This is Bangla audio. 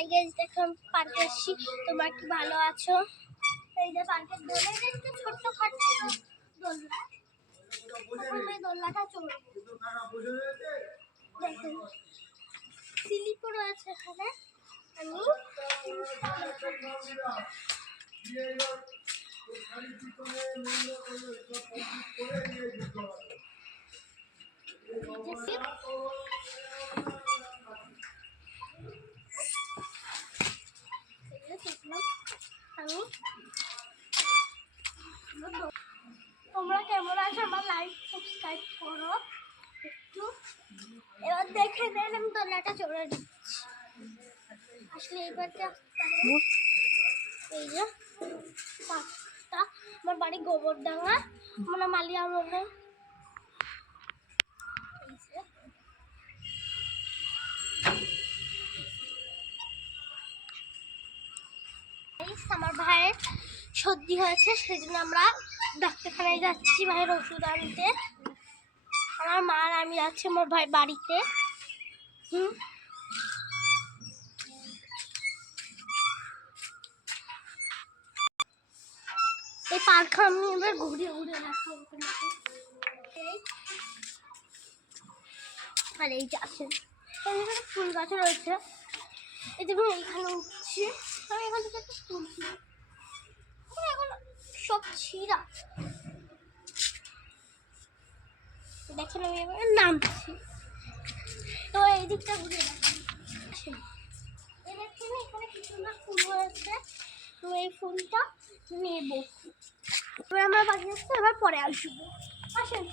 হাই গাইস, দেখো পার্কে এসেছি। তোমরা কি ভালো আছো? এই যে পার্কের দোলে দেখতে ছোট্ট খাট্ট দোলনা। এখন এই দোলনাটা চড়বো। দেখুন স্লিপও রয়েছে এখানে। আমি তোমরা কেমন আছো? আমার লাইক সাবস্ক্রাইব করো একটু। এবার দেখে নেন আমি দোলনাটা চড়ে দিচ্ছি। আসলে এইবারটা এই যে পার্কটা, আমার বাড়ি গোবরডাঙ্গা, মানে মালিয়া মনে। আমার ভাইয়ের সর্দি হয়েছে, সেই জন্য আমরা ডাক্তারখানায় যাচ্ছি ভাইয়ের ওষুধ আনতে। আমার মা আর আমি যাচ্ছি আমার ভাই বাড়িতে। এই পার্ক আমি এবার ঘুরে ঘুরে রাখবো। আর এই যে আছেন ফুল গাছ রয়েছে। এই দেখুন এইখানে উঠছি আমি, এখান থেকে একটা ফুল এখন সব ছিঁড়া। দেখেন আমি এবার নামছি। তো এই দিকটা ঘুরে দেখেন, এখানে কি সুন্দর ফুল রয়েছে। তো এই ফুলটা নেবো। এবার আমরা বাড়ি আসছি, এবার পরে আসবো। আসেন।